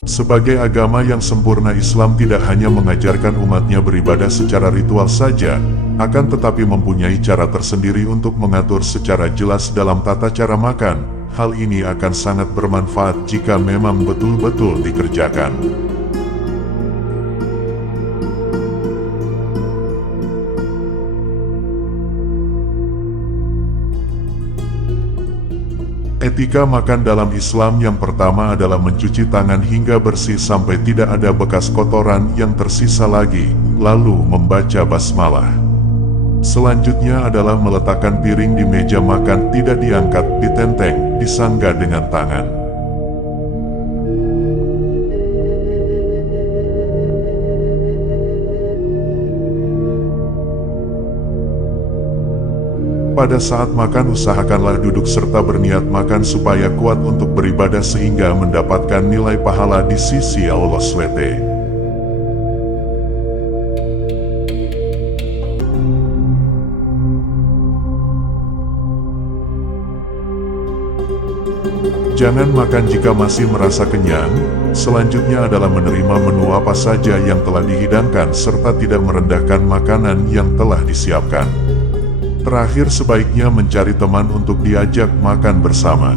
Sebagai agama yang sempurna, Islam tidak hanya mengajarkan umatnya beribadah secara ritual saja, akan tetapi mempunyai cara tersendiri untuk mengatur secara jelas dalam tata cara makan. Hal ini akan sangat bermanfaat jika memang betul-betul dikerjakan. Etika makan dalam Islam yang pertama adalah mencuci tangan hingga bersih sampai tidak ada bekas kotoran yang tersisa lagi, lalu membaca basmalah. Selanjutnya adalah meletakkan piring di meja makan, tidak diangkat, ditenteng, disangga dengan tangan. Pada saat makan usahakanlah duduk serta berniat makan supaya kuat untuk beribadah sehingga mendapatkan nilai pahala di sisi Allah SWT. Jangan makan jika masih merasa kenyang. Selanjutnya adalah menerima menu apa saja yang telah dihidangkan serta tidak merendahkan makanan yang telah disiapkan. Terakhir, sebaiknya mencari teman untuk diajak makan bersama.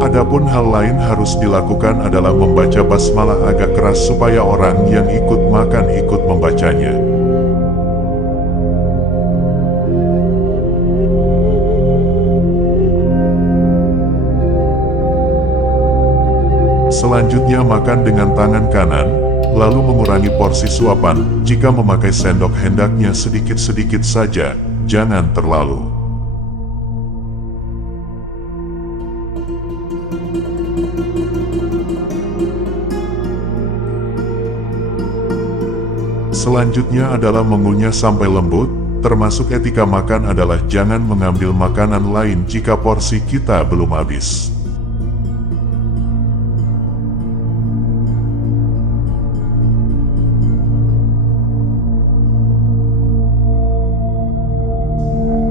Adapun hal lain harus dilakukan adalah membaca basmalah agak keras supaya orang yang ikut makan ikut membacanya. Selanjutnya makan dengan tangan kanan, lalu mengurangi porsi suapan. Jika memakai sendok hendaknya sedikit-sedikit saja, jangan terlalu. Selanjutnya adalah mengunyah sampai lembut. Termasuk etika makan adalah jangan mengambil makanan lain jika porsi kita belum habis.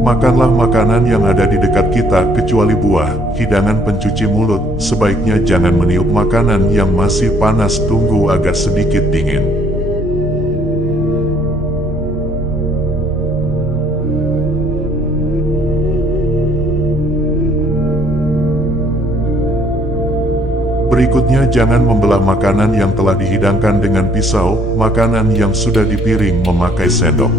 Makanlah makanan yang ada di dekat kita, kecuali buah, hidangan pencuci mulut. Sebaiknya jangan meniup makanan yang masih panas, tunggu agak sedikit dingin. Berikutnya, jangan membelah makanan yang telah dihidangkan dengan pisau, makanan yang sudah dipiring memakai sendok.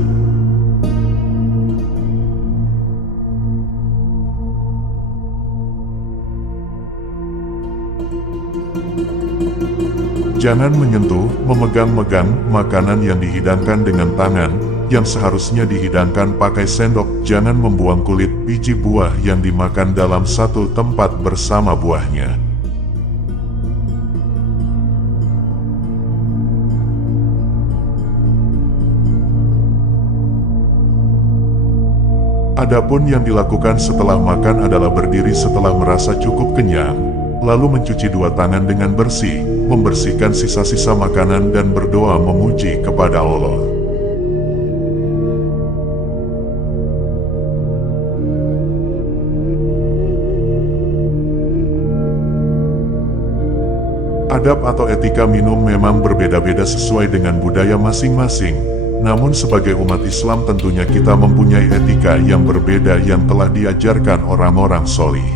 Jangan menyentuh, memegang-megang makanan yang dihidangkan dengan tangan, yang seharusnya dihidangkan pakai sendok. Jangan membuang kulit biji buah yang dimakan dalam satu tempat bersama buahnya. Adapun yang dilakukan setelah makan adalah berdiri setelah merasa cukup kenyang, lalu mencuci dua tangan dengan bersih, membersihkan sisa-sisa makanan dan berdoa memuji kepada Allah. Adab atau etika minum memang berbeda-beda sesuai dengan budaya masing-masing. Namun sebagai umat Islam tentunya kita mempunyai etika yang berbeda yang telah diajarkan orang-orang sholih.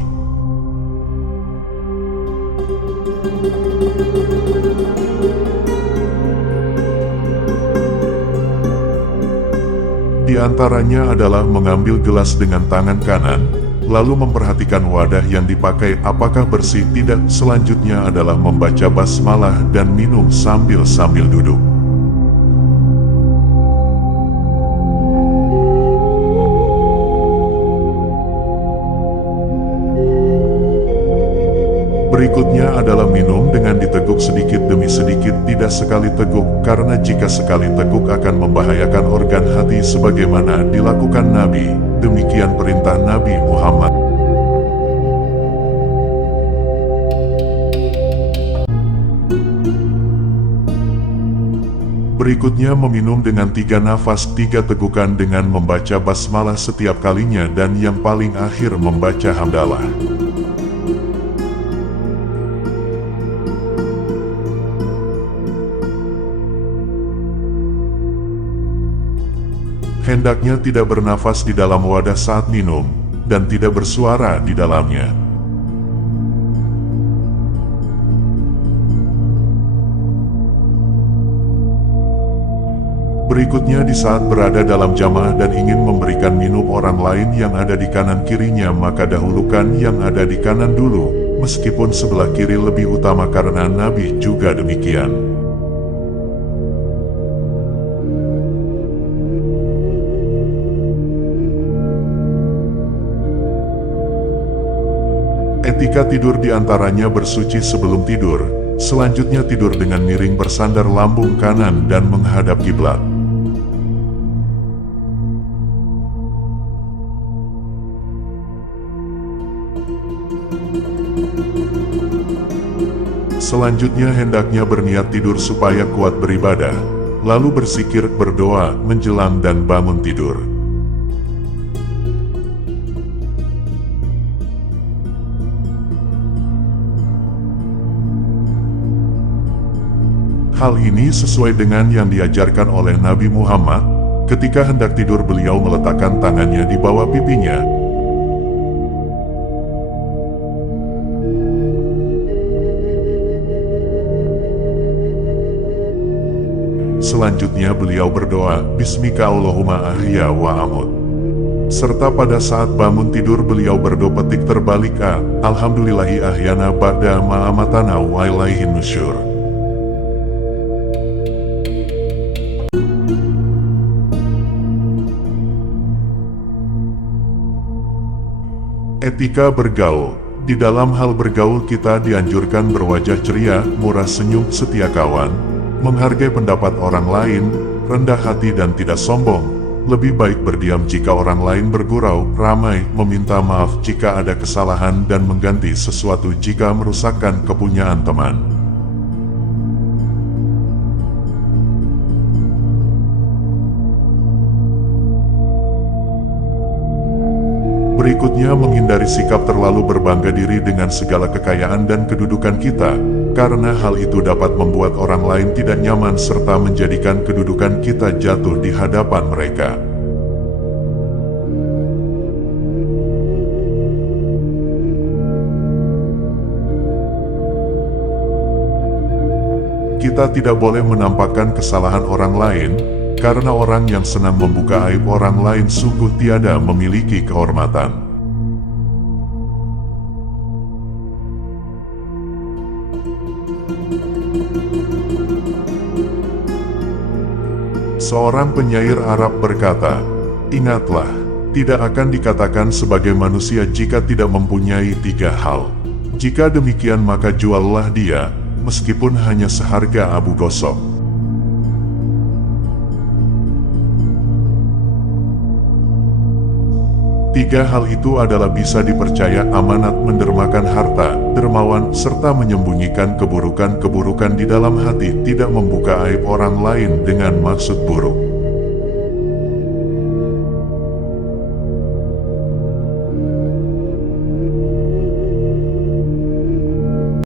Di antaranya adalah mengambil gelas dengan tangan kanan, lalu memperhatikan wadah yang dipakai apakah bersih tidak. Selanjutnya adalah membaca basmalah dan minum sambil duduk. Berikutnya adalah minum dengan diteguk sedikit demi sedikit, tidak sekali teguk, karena jika sekali teguk akan membahayakan organ hati sebagaimana dilakukan Nabi. Demikian perintah Nabi Muhammad. Berikutnya meminum dengan 3 nafas 3 tegukan dengan membaca basmalah setiap kalinya dan yang paling akhir membaca hamdalah. Hendaknya tidak bernafas di dalam wadah saat minum, dan tidak bersuara di dalamnya. Berikutnya di saat berada dalam jamaah dan ingin memberikan minum orang lain yang ada di kanan kirinya, maka dahulukan yang ada di kanan dulu, meskipun sebelah kiri lebih utama karena Nabi juga demikian. Etika tidur diantaranya bersuci sebelum tidur, selanjutnya tidur dengan miring bersandar lambung kanan dan menghadap kiblat. Selanjutnya hendaknya berniat tidur supaya kuat beribadah, lalu berzikir, berdoa, menjelang dan bangun tidur. Hal ini sesuai dengan yang diajarkan oleh Nabi Muhammad. Ketika hendak tidur beliau meletakkan tangannya di bawah pipinya. Selanjutnya beliau berdoa, Bismika Allahumma ahya wa amut. Serta pada saat bangun tidur beliau berdoa petik terbalik Alhamdulillahi ahyana ba'da ma'amatana wa ilaihin nusyur. Etika bergaul. Di dalam hal bergaul kita dianjurkan berwajah ceria, murah senyum, setia kawan, menghargai pendapat orang lain, rendah hati dan tidak sombong. Lebih baik berdiam jika orang lain bergurau, ramai, meminta maaf jika ada kesalahan dan mengganti sesuatu jika merusakkan kepunyaan teman. Berikutnya menghindari sikap terlalu berbangga diri dengan segala kekayaan dan kedudukan kita, karena hal itu dapat membuat orang lain tidak nyaman serta menjadikan kedudukan kita jatuh di hadapan mereka. Kita tidak boleh menampakkan kesalahan orang lain, karena orang yang senang membuka aib orang lain sungguh tiada memiliki kehormatan. Seorang penyair Arab berkata, "Ingatlah, tidak akan dikatakan sebagai manusia jika tidak mempunyai 3 hal. Jika demikian maka juallah dia, meskipun hanya seharga abu gosok." Tiga hal itu adalah bisa dipercaya, amanat, mendermakan harta, dermawan, serta menyembunyikan keburukan-keburukan di dalam hati, tidak membuka aib orang lain dengan maksud buruk.